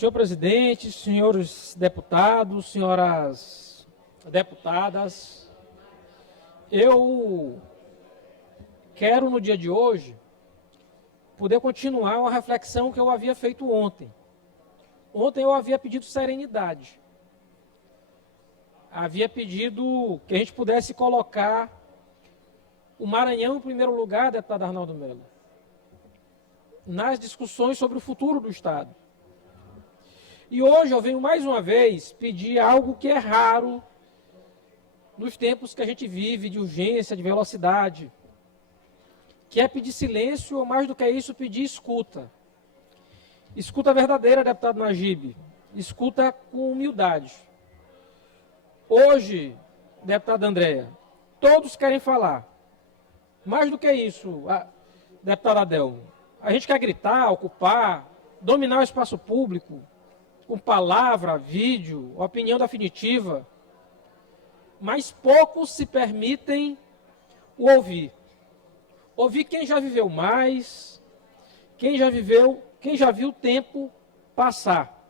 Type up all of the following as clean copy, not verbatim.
Senhor presidente, senhores deputados, senhoras deputadas, eu quero, no dia de hoje, poder continuar uma reflexão que eu havia feito ontem. Ontem eu havia pedido serenidade. Havia pedido que a gente pudesse colocar o Maranhão em primeiro lugar, deputado Arnaldo Melo, nas discussões sobre o futuro do Estado. E hoje eu venho mais uma vez pedir algo que é raro nos tempos que a gente vive, de urgência, de velocidade, que é pedir silêncio, ou mais do que isso, pedir escuta. Escuta verdadeira, deputado Najib, escuta com humildade. Hoje, deputada Andréa, todos querem falar. Mais do que isso, deputada Adelmo, a gente quer gritar, ocupar, dominar o espaço público, com palavra, vídeo, opinião definitiva, mas poucos se permitem o ouvir. Ouvir quem já viveu mais, quem já viu o tempo passar,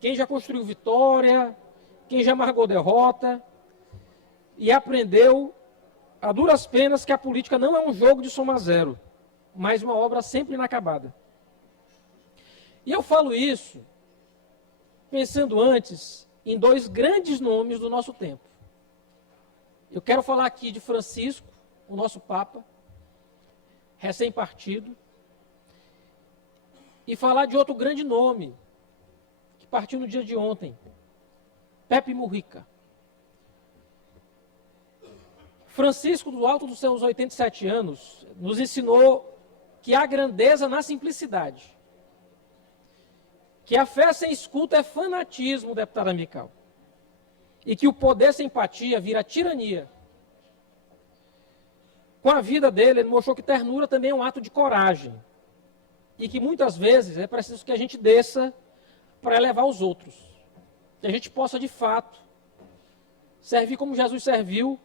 quem já construiu vitória, quem já amargou derrota e aprendeu a duras penas que a política não é um jogo de soma zero, mas uma obra sempre inacabada. E eu falo isso pensando antes em dois grandes nomes do nosso tempo. Eu quero falar aqui de Francisco, o nosso Papa, recém-partido, e falar de outro grande nome, que partiu no dia de ontem, Pepe Mujica. Francisco, do alto dos seus 87 anos, nos ensinou que há grandeza na simplicidade, que a fé sem escuta é fanatismo, deputada Mical, e que o poder sem empatia vira tirania. Com a vida dele, ele mostrou que ternura também é um ato de coragem, e que muitas vezes é preciso que a gente desça para elevar os outros, que a gente possa, de fato, servir como Jesus serviu,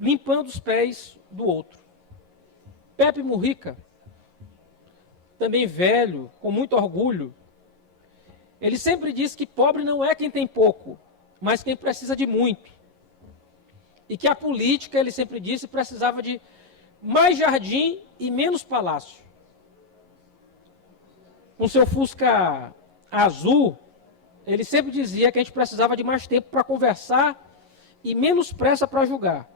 limpando os pés do outro. Pepe Mujica, também velho, com muito orgulho, ele sempre disse que pobre não é quem tem pouco, mas quem precisa de muito. E que a política, ele sempre disse, precisava de mais jardim e menos palácio. Com seu Fusca azul, ele sempre dizia que a gente precisava de mais tempo para conversar e menos pressa para julgar.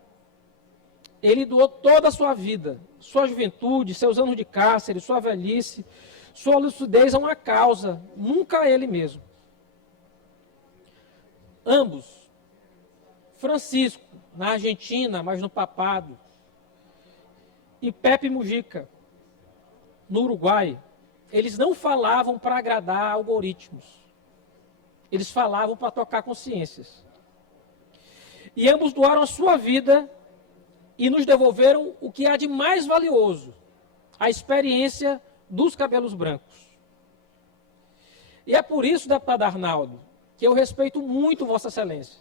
Ele doou toda a sua vida, sua juventude, seus anos de cárcere, sua velhice, sua lucidez a uma causa, nunca a ele mesmo. Ambos, Francisco, na Argentina, mas no papado, e Pepe Mujica, no Uruguai, eles não falavam para agradar algoritmos. Eles falavam para tocar consciências. E ambos doaram a sua vida e nos devolveram o que há de mais valioso, a experiência dos cabelos brancos. E é por isso, deputado Arnaldo, que eu respeito muito Vossa Excelência.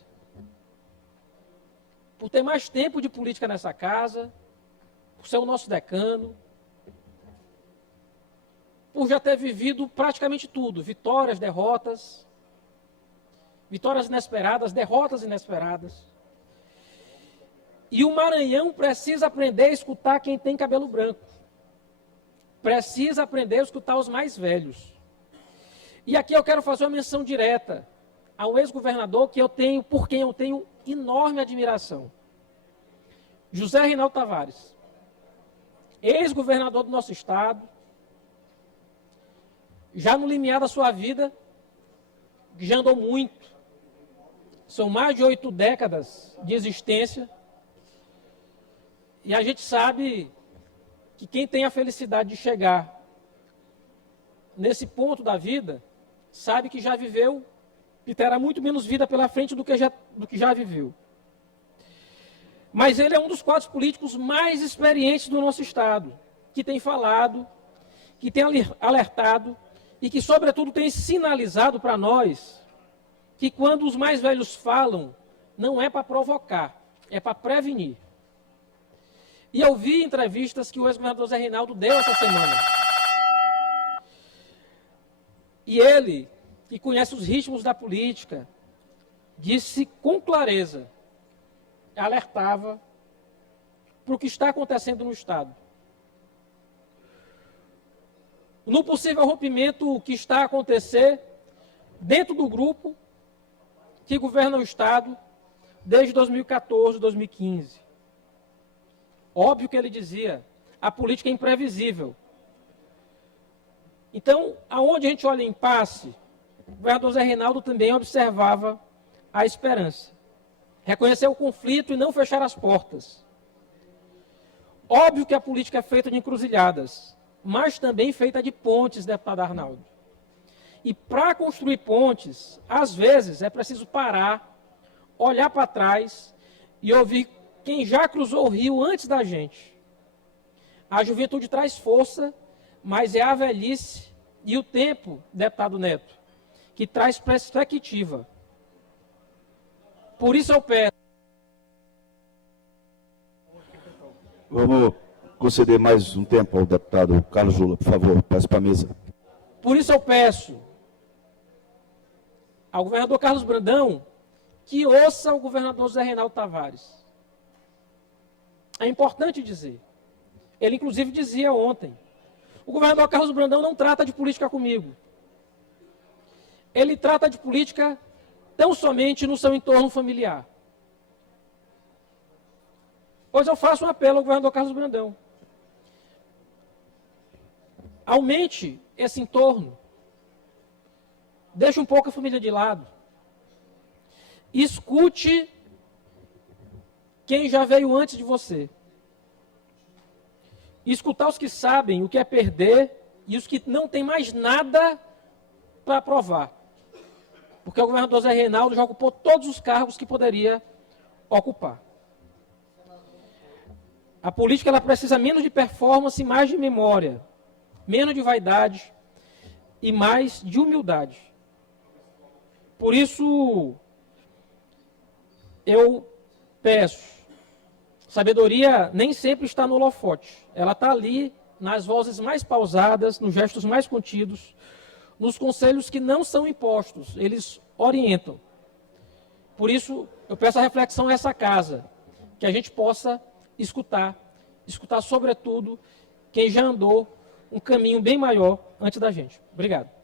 Por ter mais tempo de política nessa casa, por ser o nosso decano, por já ter vivido praticamente tudo, vitórias, derrotas inesperadas, derrotas inesperadas. E o Maranhão precisa aprender a escutar quem tem cabelo branco. Precisa aprender a escutar os mais velhos. E aqui eu quero fazer uma menção direta ao ex-governador por quem eu tenho enorme admiração. José Reinaldo Tavares, ex-governador do nosso estado, já no limiar da sua vida, já andou muito. São mais de 8 décadas de existência. E a gente sabe que quem tem a felicidade de chegar nesse ponto da vida, sabe que já viveu e terá muito menos vida pela frente do que já viveu. Mas ele é um dos quadros políticos mais experientes do nosso Estado, que tem falado, que tem alertado e que, sobretudo, tem sinalizado para nós que quando os mais velhos falam, não é para provocar, é para prevenir. E eu vi entrevistas que o ex-governador Zé Reinaldo deu essa semana. E ele, que conhece os ritmos da política, disse com clareza, alertava para o que está acontecendo no Estado. No possível rompimento que está a acontecer dentro do grupo que governa o Estado desde 2014, 2015. Óbvio que ele dizia, a política é imprevisível. Então, aonde a gente olha em impasse, o governador Zé Reinaldo também observava a esperança. Reconhecer o conflito e não fechar as portas. Óbvio que a política é feita de encruzilhadas, mas também feita de pontes, deputado Arnaldo. E para construir pontes, às vezes é preciso parar, olhar para trás e ouvir quem já cruzou o rio antes da gente. A juventude traz força, mas é a velhice e o tempo, deputado Neto, que traz perspectiva. Por isso eu peço. Vamos conceder mais um tempo ao deputado Carlos Lula, por favor, peço para a mesa. Por isso eu peço ao governador Carlos Brandão que ouça o governador Zé Reinaldo Tavares. É importante dizer. Ele, inclusive, dizia ontem, o governador Carlos Brandão não trata de política comigo. Ele trata de política tão somente no seu entorno familiar. Pois eu faço um apelo ao governador Carlos Brandão. Aumente esse entorno. Deixe um pouco a família de lado. Escute quem já veio antes de você. Escutar os que sabem o que é perder e os que não têm mais nada para provar. Porque o governador Zé Reinaldo já ocupou todos os cargos que poderia ocupar. A política ela precisa menos de performance e mais de memória. Menos de vaidade e mais de humildade. Por isso, eu peço, sabedoria nem sempre está no holofote. Ela está ali, nas vozes mais pausadas, nos gestos mais contidos, nos conselhos que não são impostos, eles orientam. Por isso, eu peço a reflexão a essa casa, que a gente possa escutar sobretudo quem já andou um caminho bem maior antes da gente. Obrigado.